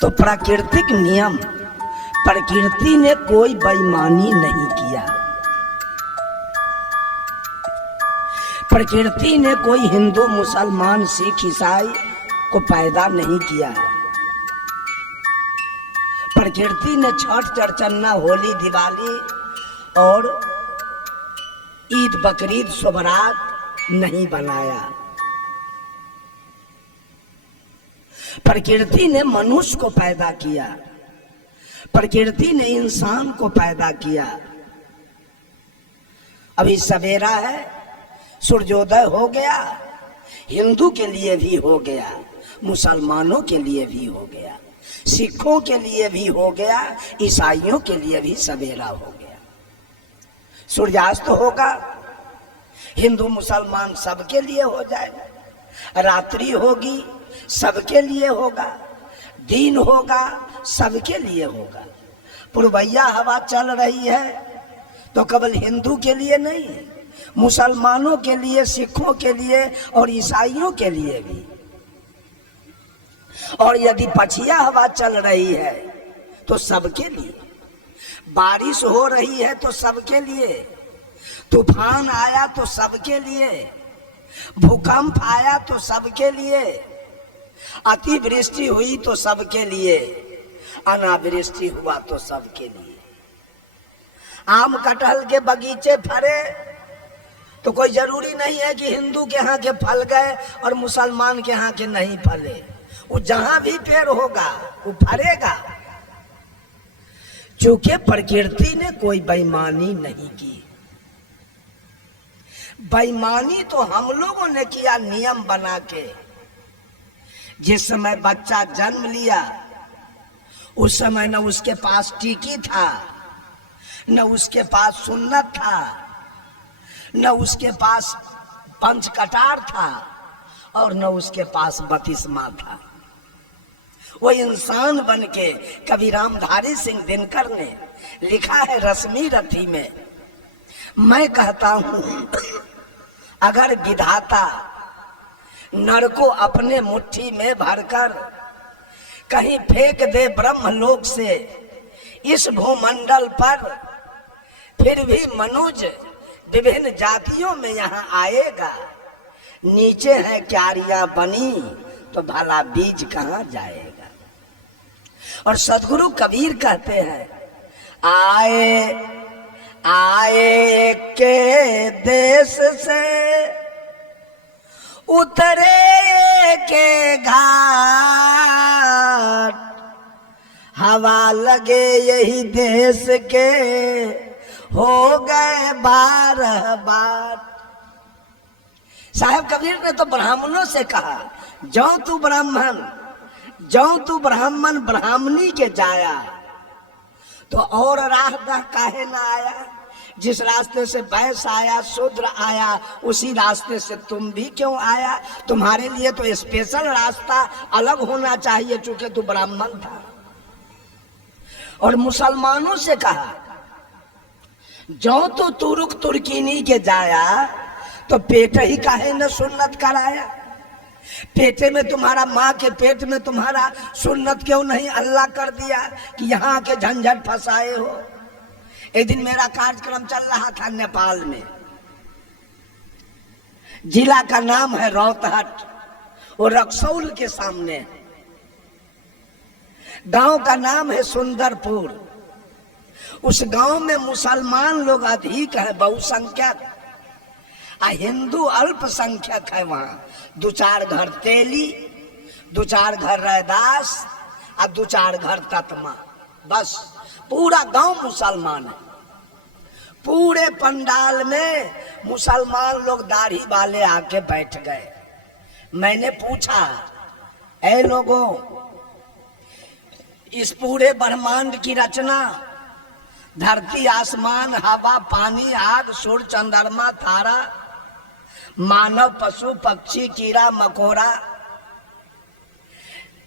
तो प्राकृतिक नियम, प्रकृति ने कोई बेईमानी नहीं किया। प्रकृति ने कोई हिंदू मुसलमान सिख ईसाई को पैदा नहीं किया। प्रकृति ने छठ चरचन्ना होली दिवाली और ईद बकरीद शुभरात नहीं बनाया। प्रकृति ने मनुष्य को पैदा किया, प्रकृति ने इंसान को पैदा किया। अभी सवेरा है, सूर्योदय हो गया, हिंदू के लिए भी हो गया, मुसलमानों के लिए भी हो गया, सिखों के लिए भी हो गया, ईसाइयों के लिए भी सवेरा हो गया। सूर्यास्त होगा, हिंदू मुसलमान सबके लिए हो जाएगा। रात्रि होगी, सबके लिए होगा। दिन होगा, सबके लिए होगा। पूर्वैया हवा चल रही है तो केवल हिंदू के लिए नहीं, मुसलमानों के लिए, सिखों के लिए और ईसाइयों के लिए भी। और यदि पछिया हवा चल रही है तो सबके लिए। बारिश हो रही है तो सबके लिए। तूफान आया तो सबके लिए। भूकंप आया तो सबके लिए। अतिवृष्टि हुई तो सबके लिए। अनावृष्टि हुआ तो सबके लिए। आम कटहल के बगीचे फरे तो कोई जरूरी नहीं है कि हिंदू के यहाँ के फल गए और मुसलमान के यहाँ के नहीं फले। वो जहां भी पेड़ होगा वो फरेगा, क्योंकि प्रकृति ने कोई बेईमानी नहीं की। बेईमानी तो हम लोगों ने किया नियम बना के। जिस समय बच्चा जन्म लिया उस समय न उसके पास टीकी था, न उसके पास सुन्नत था, न उसके पास पंचकटार था और न उसके पास बतिस्मा था। वो इंसान बन के कवि रामधारी सिंह दिनकर ने लिखा है रश्मि रथी में, मैं कहता हूं अगर विधाता नर को अपने मुट्ठी में भरकर कहीं फेंक दे ब्रह्मलोक से इस भूमंडल पर, फिर भी मनुज विभिन्न जातियों में यहाँ आएगा। नीचे है क्यारियां बनी तो भला बीज कहाँ जाएगा। और सदगुरु कबीर कहते हैं, आए आए के देश से उतरे के घाट, हवा लगे यही देश के हो गए 12 बार। साहब कबीर ने तो ब्राह्मणों से कहा, जो तू ब्राह्मण ब्राह्मणी के जाया तो और राह काहे ना आया। जिस रास्ते से वैश्य आया, शूद्र आया, उसी रास्ते से तुम भी क्यों आया। तुम्हारे लिए तो स्पेशल रास्ता अलग होना चाहिए, चूंकि तू ब्राह्मण था। और मुसलमानों से कहा, जो तो तुरुक तुर्कीनी के जाया तो पेट ही काहे न सुन्नत कराया। पेटे में तुम्हारा, माँ के पेट में तुम्हारा सुन्नत क्यों नहीं अल्लाह कर दिया कि यहाँ के झंझट फंसाए हो। एक दिन मेरा कार्यक्रम चल रहा था नेपाल में। जिला का नाम है रौतहट, वो रक्सौल के सामने। गांव का नाम है सुंदरपुर। उस गांव में मुसलमान लोग अधिक है, बहुसंख्यक, हिंदू अल्पसंख्यक है। वहां 2-4 घर तेली, 2-4 घर रैदास और 2-4 घर ततमा, बस पूरा गांव मुसलमान है। पूरे पंडाल में मुसलमान लोग दाढ़ी वाले आके बैठ गए। मैंने पूछा, ऐ लोगों, इस पूरे ब्रह्मांड की रचना, धरती आसमान हवा पानी आग सूर्य चंद्रमा तारा, मानव पशु पक्षी कीड़ा मकोड़ा,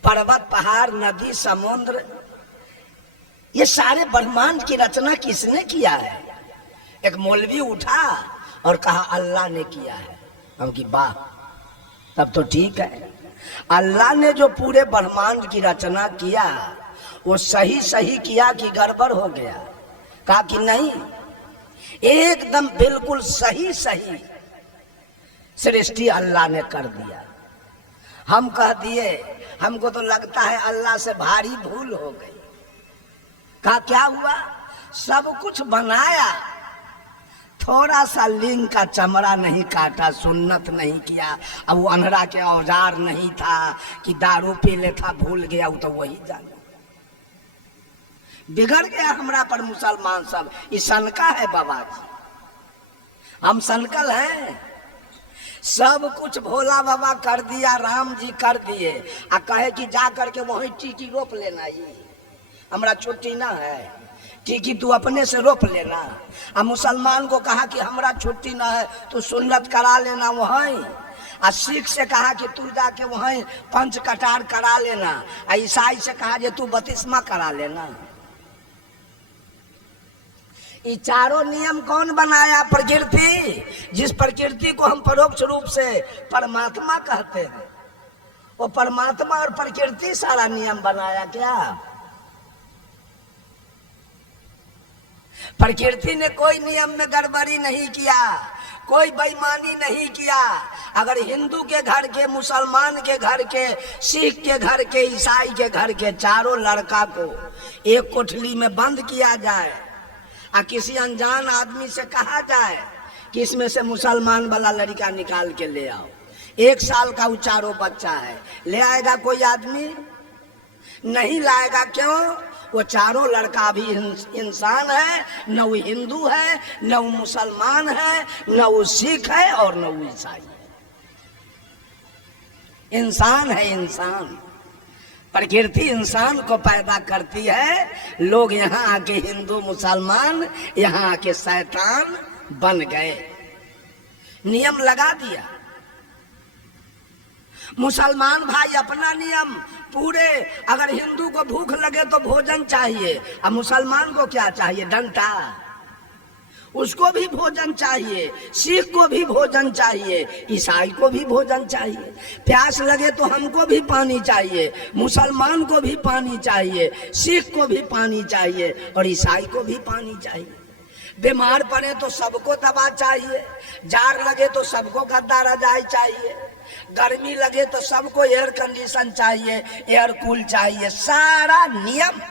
पर्वत पहाड़ नदी समुद्र, ये सारे ब्रह्मांड की रचना किसने किया है। एक मौलवी उठा और कहा अल्लाह ने किया है। हम की वाह, तब तो ठीक है। अल्लाह ने जो पूरे ब्रह्मांड की रचना किया वो सही सही किया कि गड़बड़ हो गया? कहा कि नहीं, एकदम बिल्कुल सही सही सृष्टि अल्लाह ने कर दिया। हम कह दिए हमको तो लगता है अल्लाह से भारी भूल हो गई। कहा क्या हुआ? सब कुछ बनाया, थोड़ा सा लिंग का चमड़ा नहीं काटा, सुन्नत नहीं किया। अब वो अनहरा के औजार नहीं था कि दारू पी ले था, भूल गया, वो तो वही जाने। बिगड़ गया हमरा पर मुसलमान सब। ये सनका है बाबा जी, हम सनकल हैं। सब कुछ भोला बाबा कर दिया, राम जी कर दिए, आ कहे कि जा करके वहीं टीटी रोप लेना। ये हमरा छुट्टी ना है, टीकी तू अपने से रोप लेना। आ मुसलमान को कहा कि हमरा छुट्टी ना है, तू सुन्नत करा लेना वहीं। आ सिख से कहा कि तू जाके वहीं पंच कटार करा लेना। आ ईसाई से कहा कि तू बतिस्मा करा लेना। ये चारों नियम कौन बनाया? प्रकृति। जिस प्रकृति को हम परोक्ष रूप से परमात्मा कहते हैं, वो परमात्मा और प्रकृति सारा नियम बनाया क्या? प्रकृति ने कोई नियम में गड़बड़ी नहीं किया, कोई बेईमानी नहीं किया। अगर हिंदू के घर के, मुसलमान के घर के, सिख के घर के, ईसाई के घर के चारों लड़का को एक कोठली में बंद किया जाए, आ किसी अनजान आदमी से कहा जाए कि इसमें से मुसलमान वाला लड़का निकाल के ले आओ, 1 साल का वो चारों बच्चा है, ले आएगा कोई आदमी? नहीं लाएगा। क्यों? वो चारों लड़का भी इंसान है, न वो हिंदू है, न वो मुसलमान है, न वो सिख है और न वो ईसाई है। इंसान है, इंसान। प्रकृति इंसान को पैदा करती है। लोग यहाँ आके हिंदू मुसलमान, यहाँ आके शैतान बन गए, नियम लगा दिया। मुसलमान भाई अपना नियम पूरे, अगर हिंदू को भूख लगे तो भोजन चाहिए, अब मुसलमान को क्या चाहिए? डंडा। उसको भी भोजन चाहिए, सिख को भी भोजन चाहिए, ईसाई को भी भोजन चाहिए। प्यास लगे तो हमको भी पानी चाहिए, मुसलमान को भी पानी चाहिए, सिख को भी पानी चाहिए और ईसाई को भी पानी चाहिए। बीमार पड़े तो सबको दवा चाहिए, जार लगे तो सबको गद्दा रजाई चाहिए, गर्मी लगे तो सबको एयर कंडीशन चाहिए, एयर कूल चाहिए। सारा नियम।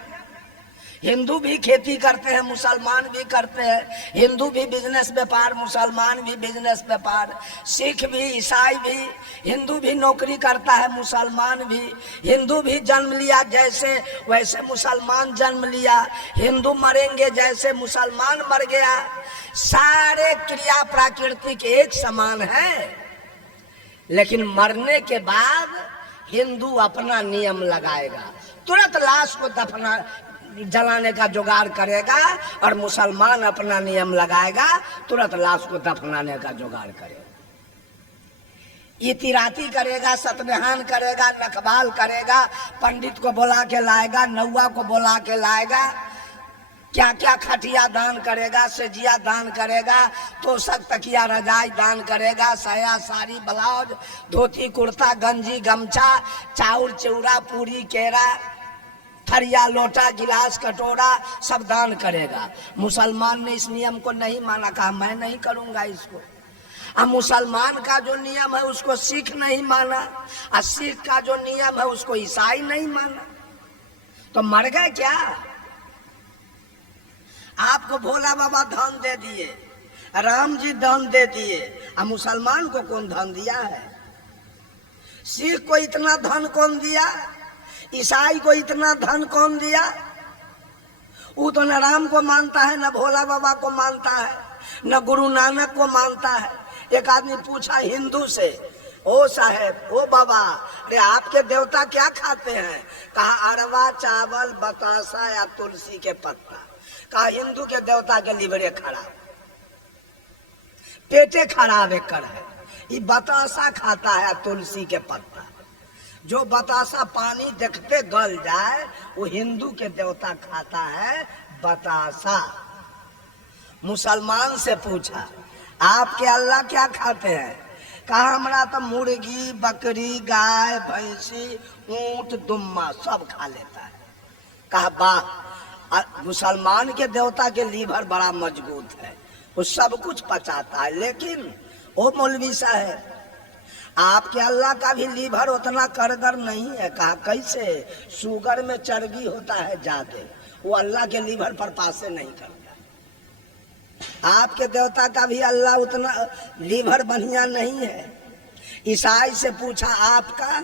हिंदू भी खेती करते हैं, मुसलमान भी करते हैं। हिंदू भी बिजनेस व्यापार, मुसलमान भी बिजनेस व्यापार। सिख भी, ईसाई भी। हिंदू भी नौकरी करता है, मुसलमान भी। हिंदू भी जन्म लिया जैसे वैसे मुसलमान जन्म लिया। हिंदू मरेंगे जैसे मुसलमान मर गया। सारे क्रिया प्राकृतिक एक समान है, लेकिन मरने के बाद हिंदू अपना नियम लगाएगा, तुरंत लाश को दफना जलाने का जुगाड़ करेगा, और मुसलमान अपना नियम लगाएगा, तुरंत लाश को दफनाने का जुगाड़ करेगा। इतिराती करेगा, सतबिहान करेगा, नकबाल करेगा, पंडित को बुला के लाएगा, नौआ को बुला के लाएगा, क्या क्या खटिया दान करेगा, सेजिया दान करेगा, तोशक तकिया रजाई दान करेगा, साया साड़ी ब्लाउज धोती कुर्ता गंजी गमछा चाउर चिवड़ा पूरी केरा थरिया लोटा गिलास कटोरा सब दान करेगा। मुसलमान ने इस नियम को नहीं माना, कहा मैं नहीं करूंगा इसको। अब मुसलमान का जो नियम है उसको सिख नहीं माना, और सिख का जो नियम है उसको ईसाई नहीं माना, तो मर गए क्या? आपको भोला बाबा धन दे दिए, राम जी धन दे दिए, और मुसलमान को कौन धन दिया है? सिख को इतना धन कौन दिया? ईसाई को इतना धन कौन दिया? वो तो न राम को मानता है, न भोला बाबा को मानता है, न गुरु नानक को मानता है। एक आदमी पूछा हिंदू से, ओ साहेब, ओ बाबा, अरे आपके देवता क्या खाते हैं? कहा अरवा चावल बतासा या तुलसी के पत्ता। कहा हिंदू के देवता के लिवरे खराब, पेटे खराब एकर है, ये बतासा खाता है तुलसी के पत्ता। जो बतासा पानी देखते गल जाए वो हिंदू के देवता खाता है बतासा। मुसलमान से पूछा आपके अल्लाह क्या खाते हैं? कहा हमरा तो मुर्गी बकरी गाय भैंसी ऊंट दुम्मा सब खा लेता है। कहा वाह, मुसलमान के देवता के लीवर बड़ा मजबूत है, वो सब कुछ पचाता है। लेकिन वो मौलवी साहब आपके अल्लाह का भी लीवर उतना कारगर नहीं है। कहा कैसे? शुगर में चर्बी होता है ज्यादा, वो अल्लाह के लीवर पर पासे नहीं करता। आपके देवता का भी अल्लाह उतना लीवर बढ़िया नहीं है। ईसाई से पूछा आपका?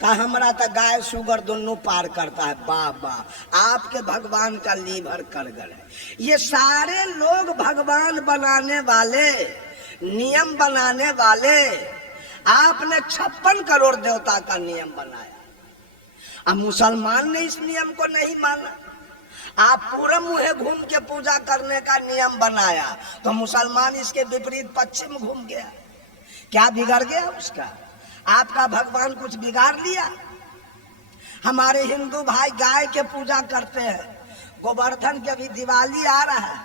कहा हमारा तो गाय शुगर दोनों पार करता है। वाह वाह, आपके भगवान का लीवर कारगर है। ये सारे लोग भगवान बनाने वाले, नियम बनाने वाले, आपने 56 करोड़ देवता का नियम बनाया। अब मुसलमान ने इस नियम को नहीं माना। आप पूरे मुहे घूम के पूजा करने का नियम बनाया तो मुसलमान इसके विपरीत पश्चिम घूम गया। क्या बिगड़ गया उसका? आपका भगवान कुछ बिगाड़ लिया? हमारे हिंदू भाई गाय के पूजा करते हैं। गोवर्धन के भी दिवाली आ रहा है,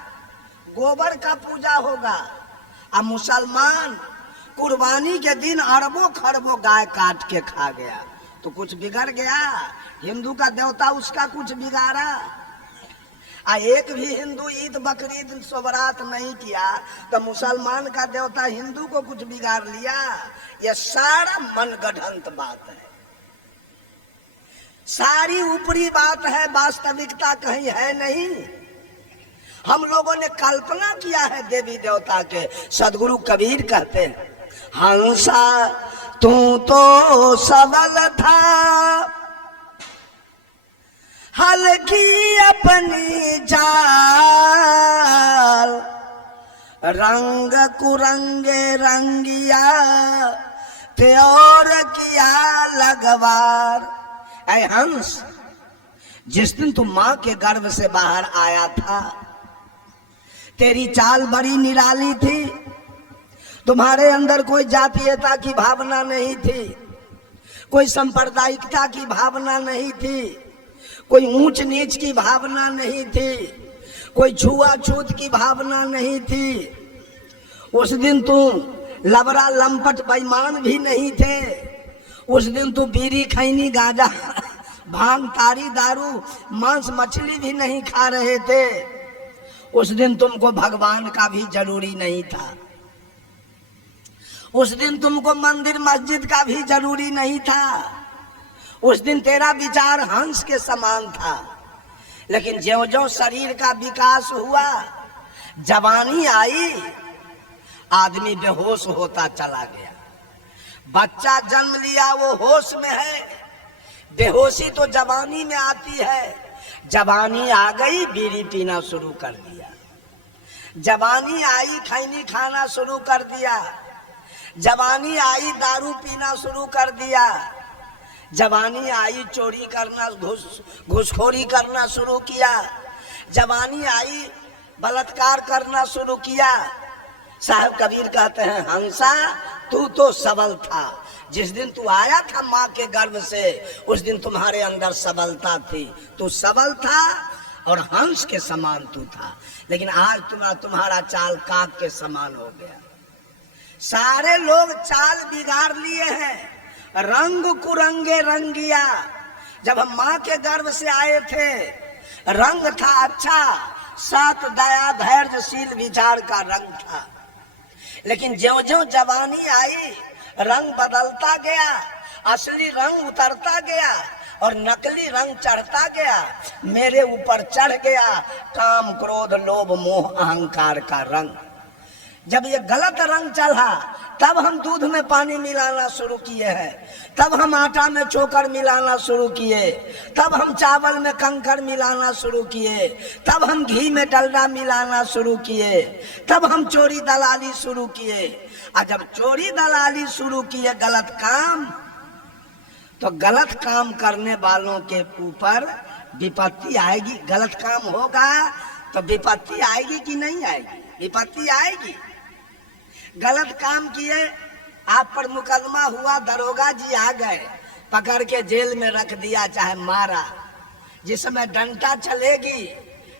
गोबर का पूजा होगा। अब मुसलमान कुर्बानी के दिन अरबों खरबों गाय काट के खा गया तो कुछ बिगड़ गया? हिंदू का देवता उसका कुछ बिगाड़ा? एक भी हिंदू ईद बकरीद सोबरात नहीं किया तो मुसलमान का देवता हिंदू को कुछ बिगाड़ लिया? यह सारा मनगढ़ंत बात है, सारी ऊपरी बात है, वास्तविकता कहीं है नहीं। हम लोगों ने कल्पना किया है देवी देवता के। सदगुरु कबीर कहते हैं, हंसा तू तो सबल था, हल्की अपनी जाल, रंग कुरंगे रंगिया त्योर किया लगवार। ऐ हंस, जिस दिन तू मां के गर्भ से बाहर आया था तेरी चाल बड़ी निराली थी। तुम्हारे अंदर कोई जातीयता की भावना नहीं थी, कोई सांप्रदायिकता की भावना नहीं थी, कोई ऊंच नीच की भावना नहीं थी, कोई छुआछूत की भावना नहीं थी। उस दिन तुम लबरा लंपट बेईमान भी नहीं थे। उस दिन तू बीड़ी खैनी गांजा भांग तारी दारू मांस मछली भी नहीं खा रहे थे। उस दिन तुमको भगवान का भी जरूरी नहीं था। उस दिन तुमको मंदिर मस्जिद का भी जरूरी नहीं था। उस दिन तेरा विचार हंस के समान था। लेकिन ज्यों ज्यों शरीर का विकास हुआ, जवानी आई, आदमी बेहोश होता चला गया। बच्चा जन्म लिया वो होश में है, बेहोशी तो जवानी में आती है। जवानी आ गई, बीड़ी पीना शुरू कर दिया। जवानी आई, खैनी खाना शुरू कर दिया। जवानी आई, दारू पीना शुरू कर दिया। जवानी आई, चोरी करना, घूसखोरी करना शुरू किया। जवानी आई, बलात्कार करना शुरू किया। साहब कबीर कहते हैं, हंसा तू तो सबल था। जिस दिन तू आया था माँ के गर्भ से, उस दिन तुम्हारे अंदर सबलता थी। तू सबल था और हंस के समान तू था। लेकिन आज तुम्हारा चाल काक के समान हो गया। सारे लोग चाल बिगाड़ लिए हैं। रंग कुरंगे रंगिया। जब हम माँ के गर्भ से आए थे, रंग था अच्छा, सत दया धैर्यशील विचार का रंग था। लेकिन ज्यों ज्यों जवानी आई, रंग बदलता गया, असली रंग उतरता गया और नकली रंग चढ़ता गया। मेरे ऊपर चढ़ गया काम क्रोध लोभ मोह अहंकार का रंग। जब ये गलत रंग चढ़ा, तब हम दूध में पानी मिलाना शुरू किए हैं, तब हम आटा में चोकर मिलाना शुरू किए, तब हम चावल में कंकर मिलाना शुरू किए, तब हम घी में डलडा मिलाना शुरू किए, तब हम चोरी दलाली शुरू किए। और जब चोरी दलाली शुरू किए गलत काम, तो गलत काम करने वालों के ऊपर विपत्ति आएगी। गलत काम होगा तो विपत्ति आएगी कि नहीं आएगी? विपत्ति आएगी। गलत काम किए, आप पर मुकदमा हुआ, दरोगा जी आ गए, पकड़ के जेल में रख दिया, चाहे मारा। जिस समय डंडा चलेगी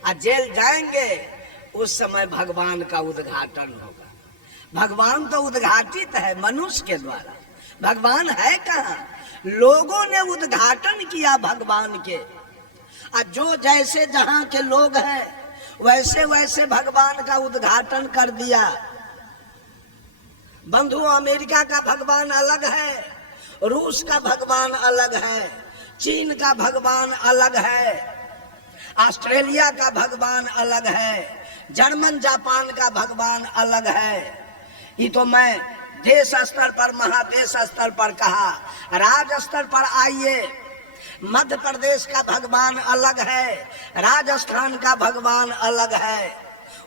और जेल जाएंगे, उस समय भगवान का उद्घाटन होगा। भगवान तो उद्घाटित है मनुष्य के द्वारा, भगवान है कहाँ? लोगों ने उद्घाटन किया भगवान के। और जो जैसे जहां के लोग हैं वैसे वैसे भगवान का उद्घाटन कर दिया। बंधु, अमेरिका का भगवान अलग है, रूस का भगवान अलग है, चीन का भगवान अलग है, ऑस्ट्रेलिया का भगवान अलग है, जर्मन जापान का भगवान अलग है। ये तो मैं देश स्तर पर, महादेश स्तर पर कहा। राज्य स्तर पर आइए, मध्य प्रदेश का भगवान अलग है, राजस्थान का भगवान अलग है,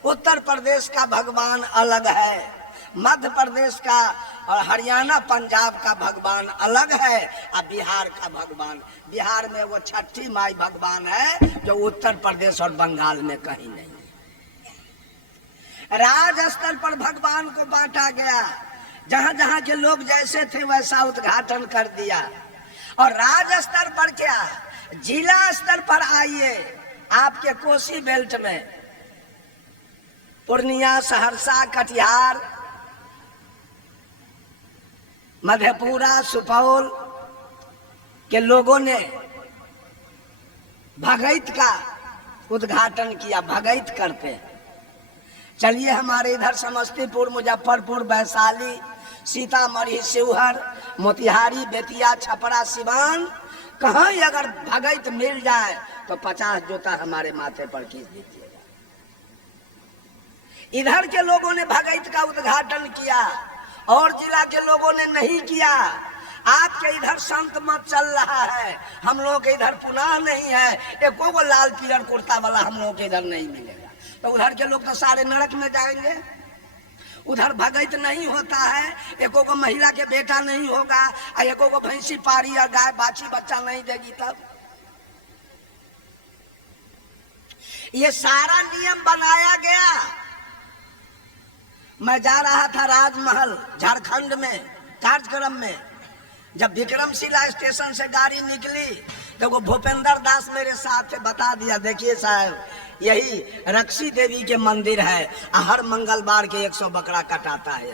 उत्तर प्रदेश का भगवान अलग है, मध्य प्रदेश का और हरियाणा पंजाब का भगवान अलग है, और बिहार का भगवान, बिहार में वो छठी माई भगवान है जो उत्तर प्रदेश और बंगाल में कहीं नहीं है। राज्य स्तर पर भगवान को बांटा गया, जहां जहां के लोग जैसे थे वैसा उद्घाटन कर दिया। और राज्य स्तर पर क्या, जिला स्तर पर आइए, आपके कोसी बेल्ट में पूर्णिया, सहरसा, कटिहार, मधेपुरा, सुपौल के लोगों ने भगैत का उद्घाटन किया। भगैत करते, चलिए हमारे इधर समस्तीपुर, मुजफ्फरपुर, वैशाली, सीतामढ़ी, शिवहर, मोतिहारी, बेतिया, छपरा, सिवान, कहीं अगर भगैत मिल जाए तो 50 जोता हमारे माथे पर खींच दीजिएगा। इधर के लोगों ने भगैत का उद्घाटन किया और जिला के लोगों ने नहीं किया। आपके इधर संत मत चल रहा है, हम लोगों के इधर पुनाह नहीं है, एको को लाल पीलर कुर्ता वाला हम लोगों के इधर नहीं मिलेगा। तो उधर के लोग तो सारे नरक में जाएंगे। उधर भगैत नहीं होता है, एको को महिला के बेटा नहीं होगा, और एको को भैंसी पारी और गाय बाछी बच्चा नहीं देगी। तब ये सारा नियम बनाया गया। मैं जा रहा था राजमहल झारखंड में कार्यक्रम में, जब विक्रमशिला स्टेशन से गाड़ी निकली तो वो भूपेंद्र दास मेरे साथ से बता दिया, देखिए साहब यही रक्षी देवी के मंदिर है, हर मंगलवार के 100 बकरा कटाता है।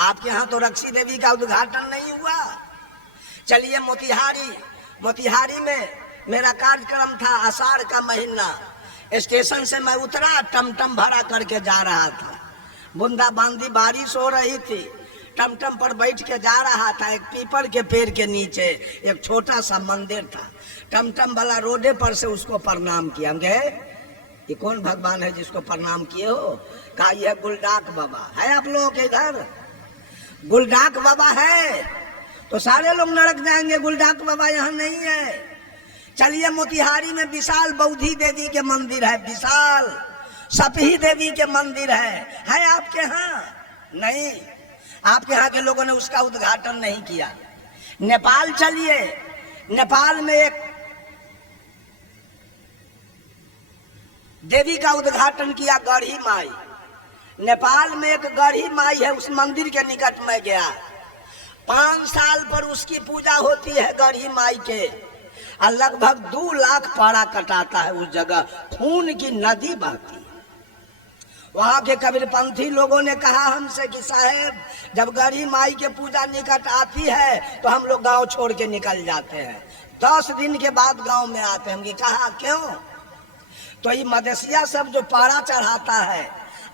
आपके यहाँ तो रक्षी देवी का उद्घाटन नहीं हुआ। चलिए मोतिहारी में मेरा कार्यक्रम था, आषाढ़ का महीना। स्टेशन से मैं उतरा, टमटम भाड़ा करके जा रहा था, बूंदाबांदी बारिश हो रही थी, टमटम पर बैठ के जा रहा था। एक पीपल के पेड़ के नीचे एक छोटा सा मंदिर था, टमटम वाला रोडे पर से उसको प्रणाम किया। हम कहे ये कौन भगवान है जिसको प्रणाम किए हो? कहा यह गुलडाक बाबा है। आप लोगों के इधर गुलडाक बाबा है तो सारे लोग नरक जाएंगे, गुलडाक बाबा यहाँ नहीं है। चलिए मोतिहारी में विशाल बौद्धि देवी के मंदिर है, विशाल सपही देवी के मंदिर है आपके यहाँ? नहीं, आपके यहाँ के लोगों ने उसका उद्घाटन नहीं किया। नेपाल चलिए, नेपाल में एक देवी का उद्घाटन किया, गढ़ी माई। नेपाल में एक गढ़ी माई है, उस मंदिर के निकट में गया। 5 साल पर उसकी पूजा होती है गढ़ी माई के, और लगभग 2 लाख पाड़ा कटाता है उस जगह, खून की नदी बहती है। वहां के कबीरपंथी लोगों ने कहा हमसे कि साहेब जब गढ़ी माई के पूजा निकट आती है तो हम लोग गांव छोड़ के निकल जाते हैं, 10 दिन के बाद गांव में आते हैं। हमने कहा क्यों? तो ये मदेशिया सब जो पारा चढ़ाता है,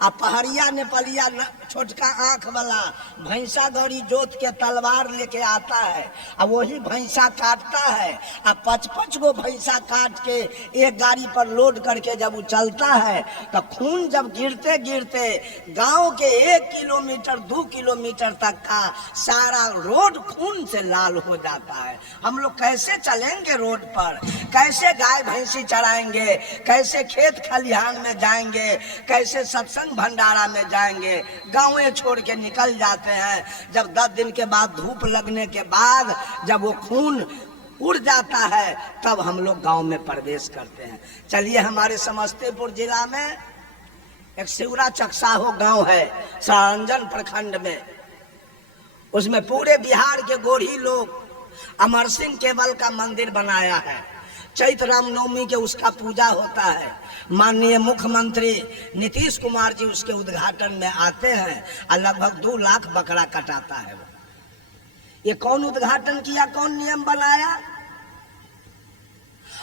अब पहाड़िया नेपालिया छोटका आंख वाला भैंसा गड़ी जोत के तलवार लेके आता है, अब वही भैंसा काटता है, अब 55 गो भैंसा काट के एक गाड़ी पर लोड करके जब वो चलता है तो खून जब गिरते गिरते गांव के 1 किलोमीटर 2 किलोमीटर तक का सारा रोड खून से लाल हो जाता है। हम लोग कैसे चलेंगे रोड पर? कैसे गाय भैंसी चराएंगे? कैसे खेत खलिहान में जाएंगे? कैसे सत्संग भंडारा में जाएंगे? गांवें छोड़ के निकल जाते हैं। जब 10 दिन के बाद धूप लगने के बाद जब वो खून उड़ जाता है तब हम लोग गांव में प्रवेश करते हैं। चलिए हमारे समस्तीपुर जिला में एक शिवरा चकसाहो गांव है, सारंजन प्रखंड में। उसमें पूरे बिहार के गोढ़ी लोग अमर सिंह केवल का मंदिर बनाया है। चैत्र रामनवमी के उसका पूजा होता है। माननीय मुख्यमंत्री नीतीश कुमार जी उसके उद्घाटन में आते हैं और लगभग 2 लाख बकरा कटाता है। ये कौन उद्घाटन किया, कौन नियम बनाया?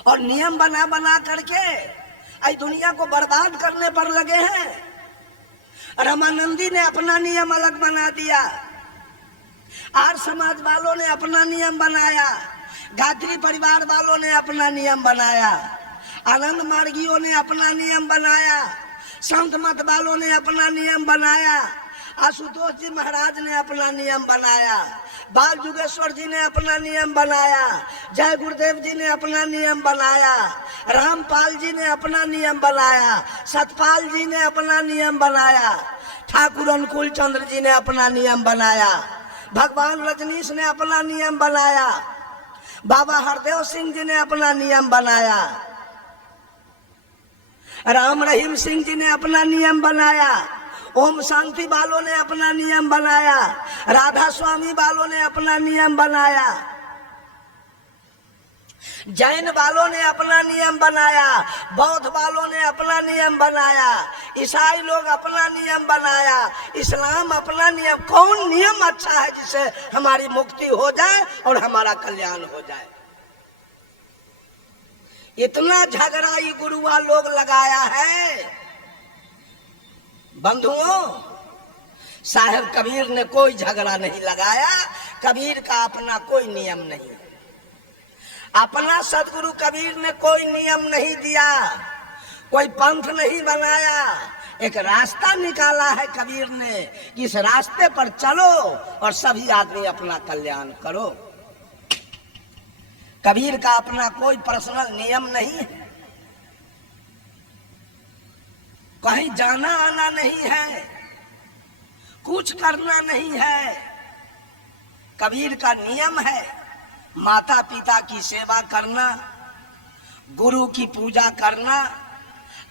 और नियम बना बना करके आज दुनिया को बर्बाद करने पर लगे हैं। रामानंदी ने अपना नियम अलग बना दिया, आर्य समाज वालों ने अपना नियम बनाया, गायत्री परिवार वालों ने अपना नियम बनाया, आनंद मार्गियों ने अपना नियम बनाया, संत मत वालों ने अपना नियम बनाया, आशुतोष जी महाराज ने अपना नियम बनाया, बाल जुगेश्वर जी ने अपना नियम बनाया, जय गुरुदेव जी ने अपना नियम बनाया, रामपाल जी ने अपना नियम बनाया, सतपाल जी ने अपना नियम बनाया, ठाकुर अनुकूल चंद्र जी ने अपना नियम बनाया, भगवान रजनीश ने अपना नियम बनाया, बाबा हरदेव सिंह जी ने अपना नियम बनाया, राम रहीम सिंह जी ने अपना नियम बनाया, ओम शांति वालों ने अपना नियम बनाया, राधा स्वामी वालों ने अपना नियम बनाया, जैन वालों ने अपना नियम बनाया, बौद्ध वालों ने अपना नियम बनाया, ईसाई लोग अपना नियम बनाया, इस्लाम अपना नियम। कौन नियम अच्छा है जिससे हमारी मुक्ति हो जाए और हमारा कल्याण हो जाए? इतना झगड़ा ये गुरुआ लोग लगाया है। बंधुओं, साहेब कबीर ने कोई झगड़ा नहीं लगाया। कबीर का अपना कोई नियम नहीं, अपना सदगुरु कबीर ने कोई नियम नहीं दिया, कोई पंथ नहीं बनाया। एक रास्ता निकाला है कबीर ने कि इस रास्ते पर चलो और सभी आदमी अपना कल्याण करो। कबीर का अपना कोई पर्सनल नियम नहीं है, कहीं जाना आना नहीं है, कुछ करना नहीं है। कबीर का नियम है माता पिता की सेवा करना, गुरु की पूजा करना,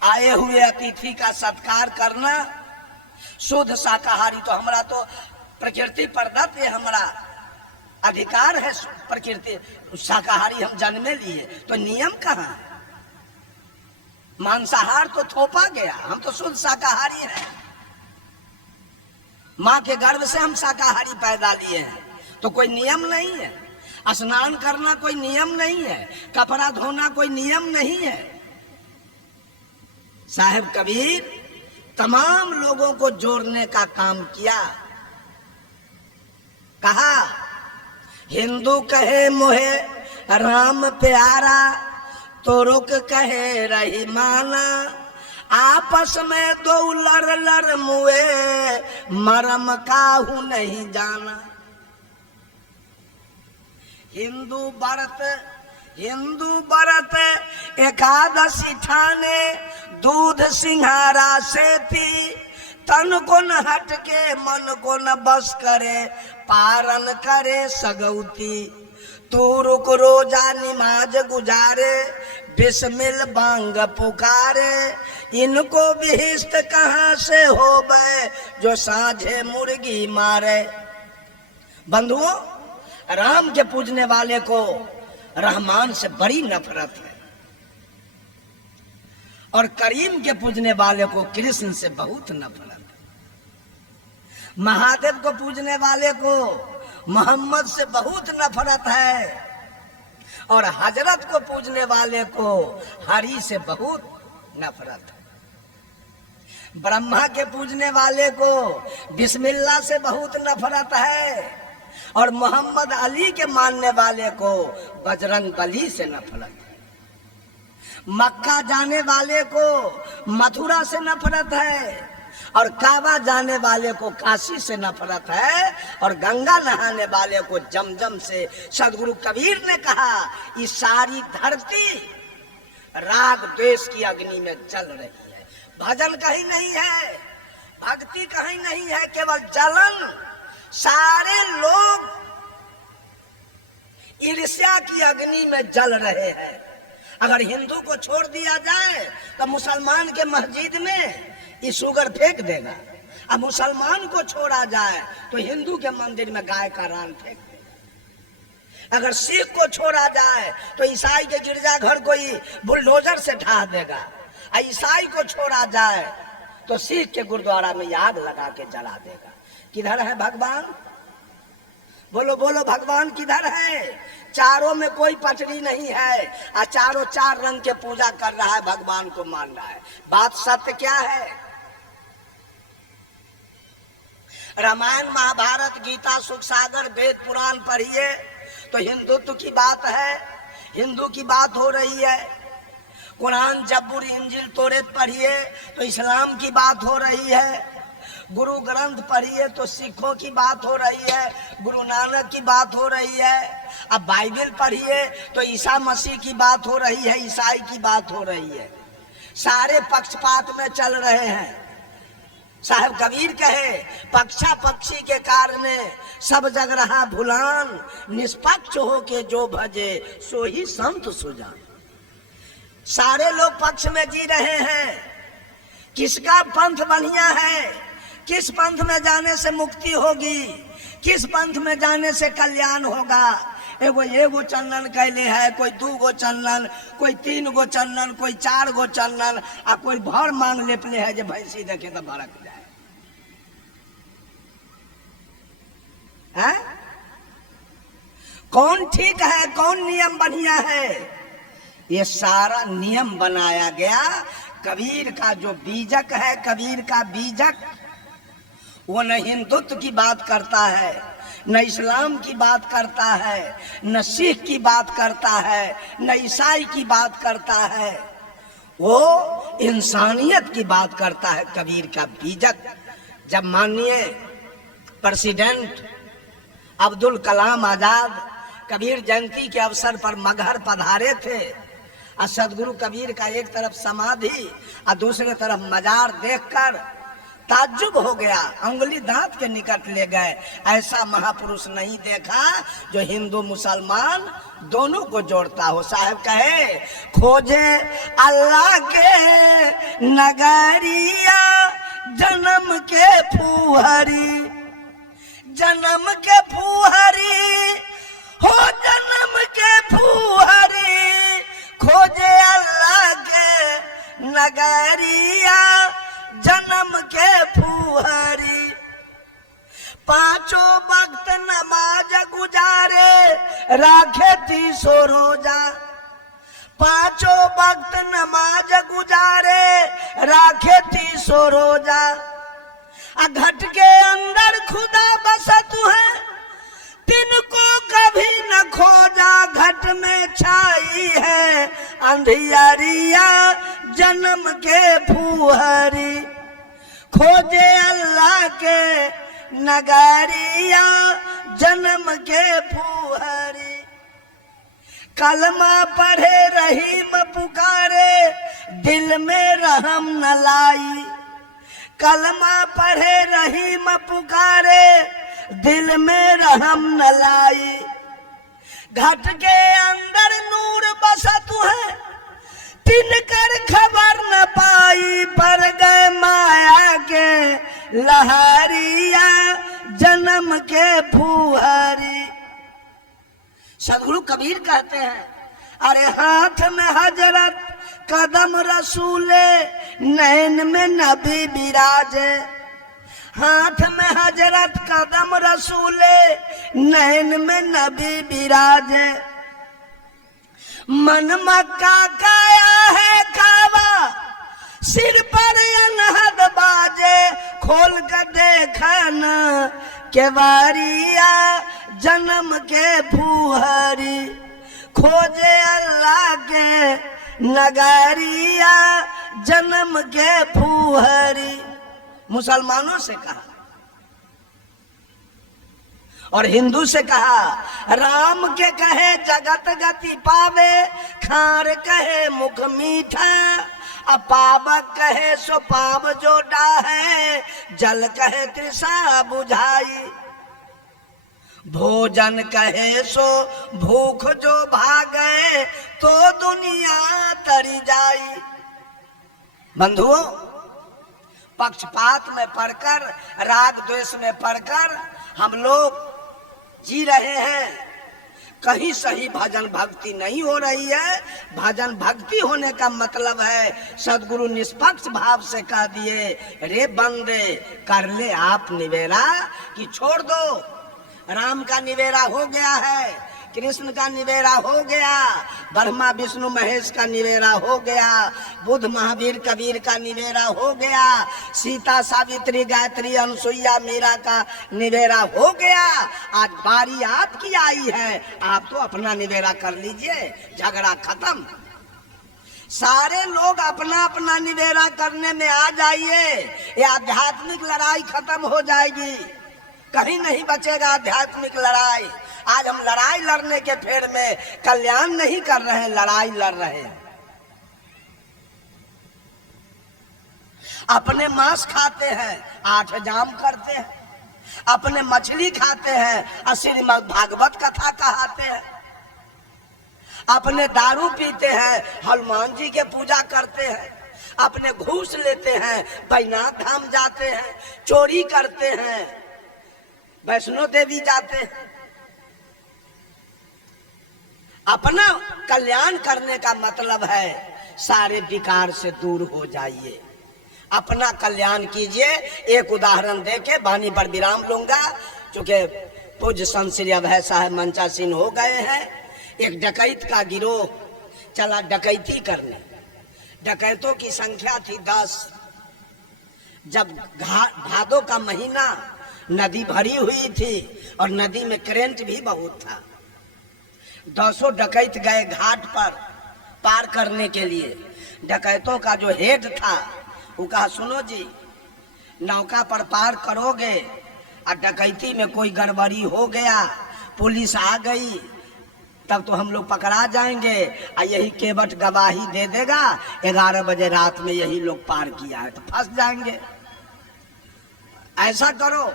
आए हुए अतिथि का सत्कार करना, शुद्ध शाकाहारी। तो हमारा तो प्रकृति प्रदत्त है, हमारा अधिकार है प्रकृति शाकाहारी हम जन्मे लिए, तो नियम कहाँ? मांसाहार तो थोपा गया, हम तो शुद्ध शाकाहारी हैं। माँ के गर्भ से हम शाकाहारी पैदा लिए हैं, तो कोई नियम नहीं है। स्नान करना कोई नियम नहीं है, कपड़ा धोना कोई नियम नहीं है। साहेब कबीर तमाम लोगों को जोड़ने का काम किया। कहा, हिंदू कहे मोहे राम प्यारा, तो रुक कहे रही माना, आपस में दो लड़ लड़ मुए, मरम काहू नहीं जाना। हिंदू व्रत एकादशी ठाने, दूध सिंहारा से थी, तन को न हट के मन को न बस करे, पारन करे सगौती। तू रुक रोजा निमाज गुजारे, बिस्मिल बांग पुकारे, इनको बिहिस्त कहाँ से होवे, जो साझे मुर्गी मारे। बंधुओं, राम के पूजने वाले को रहमान से बड़ी नफरत है, और करीम के पूजने वाले को कृष्ण से बहुत नफरत है। महादेव को पूजने वाले को मोहम्मद से बहुत नफरत है, और हजरत को पूजने वाले को हरि से बहुत नफरत है। ब्रह्मा के पूजने वाले को बिस्मिल्लाह से बहुत नफरत है, और मोहम्मद अली के मानने वाले को बजरंग बली से नफरत है। मक्का जाने वाले को मथुरा से नफरत है, और काबा जाने वाले को काशी से नफरत है, और गंगा नहाने वाले को जमजम से। सदगुरु कबीर ने कहा, ये सारी धरती राग द्वेष की अग्नि में जल रही है। भजन कहीं नहीं है, भक्ति कहीं नहीं है, केवल जलन। सारे लोग ईर्ष्या की अग्नि में जल रहे हैं। अगर हिंदू को छोड़ दिया जाए तो मुसलमान के मस्जिद में ये शुगर फेंक देगा, अब मुसलमान को छोड़ा जाए तो हिंदू के मंदिर में गाय का रान फेंक देगा। अगर सिख को छोड़ा जाए तो ईसाई के गिरजाघर को ही बुलडोजर से ढा देगा, और ईसाई को छोड़ा जाए तो सिख के गुरुद्वारा में आग लगा के जला देगा। किधर है भगवान? बोलो बोलो, भगवान किधर है? चारों में कोई पटरी नहीं है, और चारों चार रंग के पूजा कर रहा है, भगवान को मान रहा है। बात सत्य क्या है? रामायण महाभारत गीता सुख सागर वेद पुराण पढ़िए तो हिंदुत्व की बात है, हिंदू की बात हो रही है। कुरान जब्बूर इंजिल तोरेत पढ़िए तो इस्लाम की बात हो रही है। गुरु ग्रंथ पढ़िए तो सिखों की बात हो रही है, गुरु नानक की बात हो रही है। अब बाइबल पढ़िए तो ईसा मसीह की बात हो रही है, ईसाई की बात हो रही है। सारे पक्षपात में चल रहे हैं। साहब कबीर कहे, पक्षा पक्षी के कारण सब जग रहा भुलान, निष्पक्ष हो के जो भजे सो ही संत सुजान। सारे लोग पक्ष में जी रहे हैं। किसका पंथ बढ़िया है, किस पंथ में जाने से मुक्ति होगी, किस पंथ में जाने से कल्याण होगा। एगो चंदन कैले है, कोई 2 गो चंदन, कोई 3 गो चंदन, कोई 4 गो चंदन, और कोई भर मांग लेपले है जो भैंसी देखे तो भड़क जाए। है? कौन ठीक है, कौन नियम बढ़िया है? ये सारा नियम बनाया गया कबीर का जो बीजक है। कबीर का बीजक वो न हिंदुत्व की बात करता है, न इस्लाम की बात करता है, न सिख की बात करता है, न ईसाई की बात करता है। वो इंसानियत की बात करता है कबीर का बीजक। जब माननीय प्रेसिडेंट अब्दुल कलाम आजाद कबीर जयंती के अवसर पर मगहर पधारे थे, और सदगुरु कबीर का एक तरफ समाधि और दूसरे तरफ मजार देखकर ताज्जुब हो गया, अंगुली दांत के निकट ले गए। ऐसा महापुरुष नहीं देखा जो हिंदू मुसलमान दोनों को जोड़ता हो। साहब कहे, खोजे अल्लाह के नगरिया जन्म के फुहरी, जन्म के फुहरी हो, जन्म के फुहरी, खोजे अल्लाह के नगरिया जन्म के फुहरी। 5 वक्त नमाज गुजारे राखे 300 रोजा, 5 वक्त नमाज गुजारे राखे 300 रोजा। घट के अंदर खुदा बसत है, तिनको कभी न खोजा, घट में छाई है अंधियारिया जन्म के फुहरी। खोजे अल्लाह के नगरिया जन्म के फुहरी। कलमा पढ़े रहीम पुकारे दिल में रहम न लाई, कलमा पढ़े रहीम पुकारे दिल में रहम न लाई। घट के अंदर नूर बसत है, तिनकर खबर न पाई, पर गए माया के लहरिया जन्म के फुहरी। सदगुरु कबीर कहते हैं, अरे हाथ में हजरत कदम रसूले, नैन में नबी विराजे। हाथ में हजरत कदम रसूले, नैन में नबी विराजे। मन मक्का काया है काबा, सिर पर अनहद बाजे। खोल कर देखन केवारिया जन्म के फुहरी। खोजे अल्लाह के नगरिया जन्म के फुहरी। मुसलमानों से कहा और हिंदू से कहा, राम के कहे जगत गति पावे, खार कहे मुख मीठा, अपावक कहे सो पाव जो डाहे, जल कहे तृषा बुझाई। भोजन कहे सो भूख जो भागे, तो दुनिया तरी जाई। बंधुओं, पक्षपात में पढ़कर, राग द्वेष में पढ़कर हम लोग जी रहे हैं। कहीं सही भजन भक्ति नहीं हो रही है। भजन भक्ति होने का मतलब है, सदगुरु निष्पक्ष भाव से कह दिए, रे बंदे कर ले आप निवेरा, कि छोड़ दो। राम का निवेरा हो गया है, कृष्ण का निवेरा हो गया, ब्रह्मा विष्णु महेश का निवेरा हो गया, बुद्ध महावीर कबीर का निवेरा हो गया, सीता सावित्री गायत्री अनुसुईया मीरा का निवेरा हो गया। आज बारी आपकी आई है, आप तो अपना निवेरा कर लीजिए, झगड़ा खत्म। सारे लोग अपना अपना निवेरा करने में आ जाइए, ये आध्यात्मिक लड़ाई खत्म हो जाएगी, कहीं नहीं बचेगा आध्यात्मिक लड़ाई। आज हम लड़ाई लड़ने के फेर में कल्याण नहीं कर रहे हैं, लड़ाई लड़ रहे हैं। अपने मांस खाते हैं, 8 जाम करते हैं, अपने मछली खाते हैं, श्रीमद् भागवत कथा कहाते हैं, अपने दारू पीते हैं, हनुमान जी के पूजा करते हैं, अपने घूस लेते हैं, बैजनाथ धाम जाते हैं, चोरी करते हैं, वैष्णो देवी जाते हैं। अपना कल्याण करने का मतलब है सारे विकार से दूर हो जाइए, अपना कल्याण कीजिए। एक उदाहरण देके वाणी पर विराम लूंगा, चूंकि पूज्य संत श्री अभय साहब मंचासीन हो गए हैं। एक डकैत का गिरोह चला डकैती करने, डकैतों की संख्या थी 10। जब भादों का महीना, नदी भरी हुई थी और नदी में करंट भी बहुत था। 200 डकैत गए घाट पर पार करने के लिए। डकैतों का जो हेड था वो कहा, सुनो जी, नौका पर पार करोगे और डकैती में कोई गड़बड़ी हो गया, पुलिस आ गई, तब तो हम लोग पकड़ा जाएंगे और यही केवट गवाही दे देगा 11 बजे रात में यही लोग पार किया है, तो फंस जाएंगे। ऐसा करो,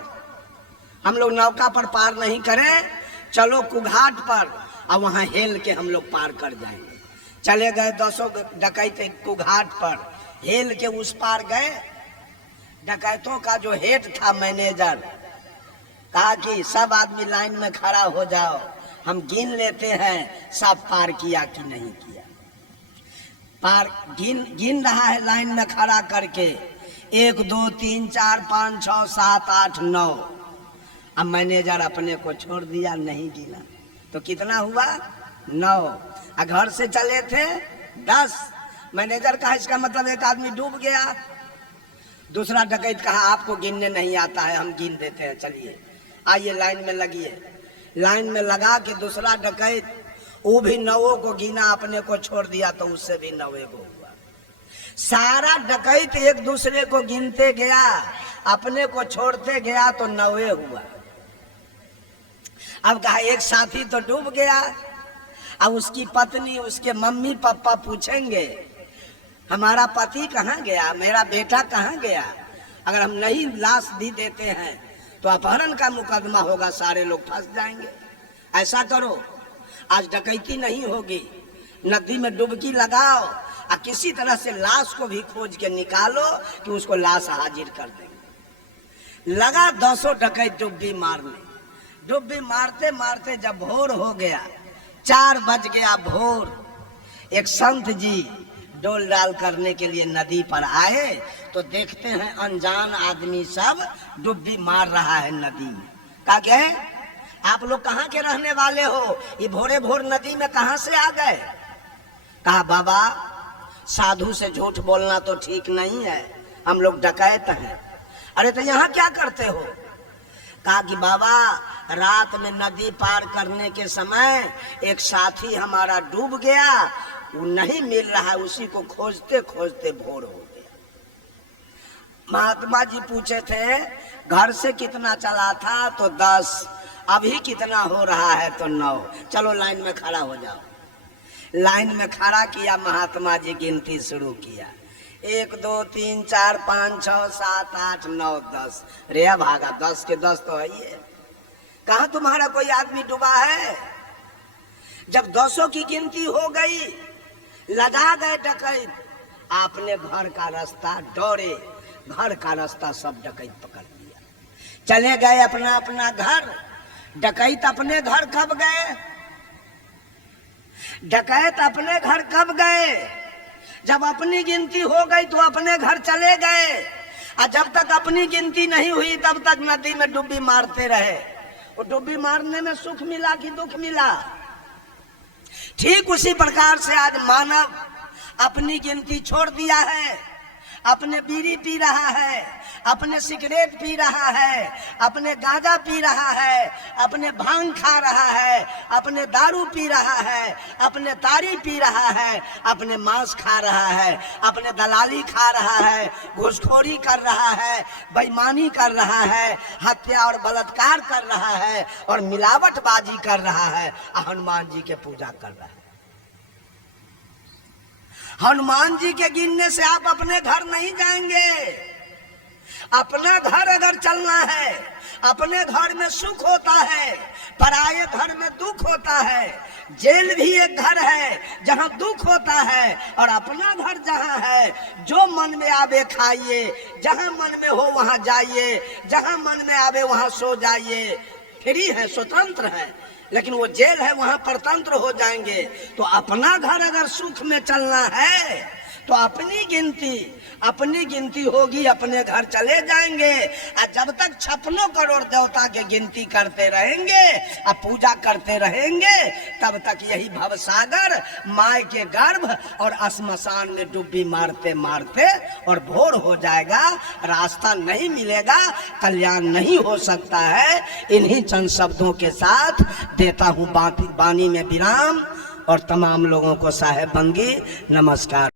हम लोग नौका पर पार नहीं करें, चलो कुघाट पर और वहां हेल के हम लोग पार कर जाएंगे। चले गए 200 डकैत कुघाट पर, हेल के उस पार गए। डकैतों का जो हेड था मैनेजर कहा कि सब आदमी लाइन में खड़ा हो जाओ, हम गिन लेते हैं सब पार किया कि नहीं किया। पार गिन रहा है लाइन में खड़ा करके, 1 2 3 4 5 6 7 8 9। अब मैनेजर अपने को छोड़ दिया, नहीं गिना, तो कितना हुआ? 9। और घर से चले थे 10। मैनेजर कहा इसका मतलब एक आदमी डूब गया। दूसरा डकैत कहा आपको गिनने नहीं आता है, हम गिन देते हैं, चलिए आइए लाइन में लगिए। लाइन में लगा के दूसरा डकैत वो भी 9 को गिना, अपने को छोड़ दिया तो उससे भी 9 को हुआ। सारा डकैत एक दूसरे को गिनते गया, अपने को छोड़ते गया तो 9 हुआ। अब कहा एक साथी तो डूब गया। अब उसकी पत्नी, उसके मम्मी पापा पूछेंगे हमारा पति कहाँ गया, मेरा बेटा कहाँ गया। अगर हम नहीं लाश दी देते हैं तो अपहरण का मुकदमा होगा, सारे लोग फंस जाएंगे। ऐसा करो, आज डकैती नहीं होगी, नदी में डुबकी लगाओ और किसी तरह से लाश को भी खोज के निकालो कि उसको लाश हाजिर कर देंगे। लगा 200 डकैत डुब्बी मारने। डुब्बी मारते मारते जब भोर हो गया, 4 बज गया भोर, एक संत जी डोल डाल करने के लिए नदी पर आए तो देखते हैं अनजान आदमी सब डुब्बी मार रहा है नदी में। कहा गए आप लोग कहाँ के रहने वाले हो, ये भोरे भोर नदी में कहाँ से आ गए। कहा बाबा साधु से झूठ बोलना तो ठीक नहीं है, हम लोग डकैत हैं। अरे तो यहाँ क्या करते हो। कहा कि बाबा रात में नदी पार करने के समय एक साथी हमारा डूब गया, वो नहीं मिल रहा, उसी को खोजते खोजते भोर हो गया। महात्मा जी पूछे थे घर से कितना चला था, तो 10। अभी कितना हो रहा है, तो 9। चलो लाइन में खड़ा हो जाओ। लाइन में खड़ा किया, महात्मा जी गिनती शुरू किया, 1 2 3 4 5 6 7 8 9 10। रे भागा, 10 के 10 तो है ये। कहाँ तुम्हारा कोई आदमी डूबा है। जब 200 की गिनती हो गई, लगा गए डकैत, आपने घर का रास्ता दौड़े, घर का रास्ता सब डकैत पकड़ लिया, चले गए अपना अपना घर। डकैत अपने घर कब गए, डकैत अपने घर कब गए? जब अपनी गिनती हो गई तो अपने घर चले गए, और जब तक अपनी गिनती नहीं हुई तब तक नदी में डुब्बी मारते रहे। वो डुब्बी मारने में सुख मिला कि दुख मिला? ठीक उसी प्रकार से आज मानव अपनी गिनती छोड़ दिया है, अपने बीड़ी पी रहा है, अपने सिगरेट पी रहा है, अपने गांजा पी रहा है, अपने भांग खा रहा है, अपने दारू पी रहा है, अपने तारी पी रहा है, अपने मांस खा रहा है, अपने दलाली खा रहा है, घूसखोरी कर रहा है, बेईमानी कर रहा है, हत्या और बलात्कार कर रहा है और मिलावटबाजी कर रहा है, हनुमान जी के पूजा कर रहा है। हनुमान जी के गिनने से आप अपने घर नहीं जाएंगे। अपना घर अगर चलना है, अपने घर में सुख होता है, पराये घर में दुख होता है। जेल भी एक घर है जहां दुख होता है, और अपना घर जहां है, जो मन में आवे खाइए, जहां मन में हो वहां जाइए, जहां मन में आवे वहां सो जाइए। फ्री है, स्वतंत्र है, लेकिन वो जेल है, वहां परतंत्र हो जाएंगे। तो अपना घर अगर सुख में चलना है तो अपनी गिनती होगी, अपने घर चले जाएंगे। और जब तक 56 करोड़ देवता के गिनती करते रहेंगे और पूजा करते रहेंगे, तब तक यही भवसागर माय के गर्भ और श्मशान में डुब्बी मारते मारते और भोर हो जाएगा, रास्ता नहीं मिलेगा, कल्याण नहीं हो सकता है। इन्हीं चंद शब्दों के साथ देता हूँ बानी में विराम, और तमाम लोगों को साहेब बंगी नमस्कार।